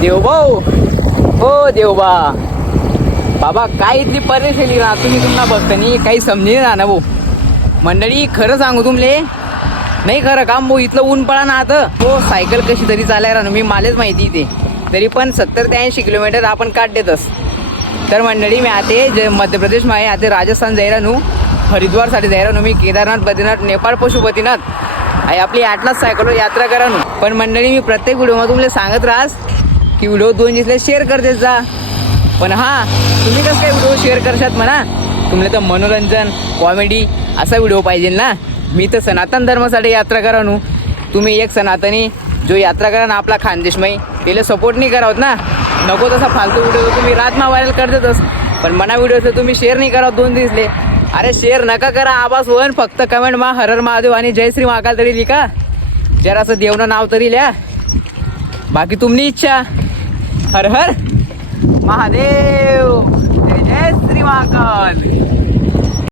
देवभाऊ हो देवबा बाबा काय इथली परेशानी ना तुम्ही तुम्हाला बघतानी काही समजे ना भाऊ. मंडळी खरं सांगू तुमले नाही खरं काम भाऊ इथलं ऊन पडा ना आता हो सायकल कशी तरी चालायला ना मी मलाच माहिती इथे तरी पण 70 ते 80 किलोमीटर आपण काढ देतस. तर मंडळी मी आते जे मध्य प्रदेश मध्ये आते राजस्थान जायला नू हरिद्वारसाठी जायला नू मी केदारनाथ बद्रीनाथ नेपाळ पशुपतीनाथ आई आपली आटलाच सायकलवर यात्रा करा नू. पण मंडळी मी प्रत्येक व्हिडिओमध्ये तुम्हाला सांगत राहस की व्हिडिओ 2 दिसले शेअर करतेच जा. पण हा तुम्ही कसं काय व्हिडिओ शेअर करशात म्हणा तुम्हाला तर मनोरंजन कॉमेडी असा व्हिडिओ पाहिजे ना. मी तर सनातन धर्मासाठी यात्रा करा नू. तुम्ही एक सनातनी जो यात्रा करा ना आपला खानदेशमय त्याला सपोर्ट नाही करावत ना. नको तसा फालतू व्हिडिओ तुम्ही रातमा व्हायरल करतातच पण मना व्हिडिओचं तुम्ही शेअर नाही करावं 2 दिसले. अरे शेअर नका करा आवाज वन फक्त कमेंट मा हर हर महादेव आणि जय श्री महाकाल तरी लिखा जरासं देवनं नाव तरी लिहा. बाकी तुमनी इच्छा हर हर महादेव जय जय श्री महाकाल.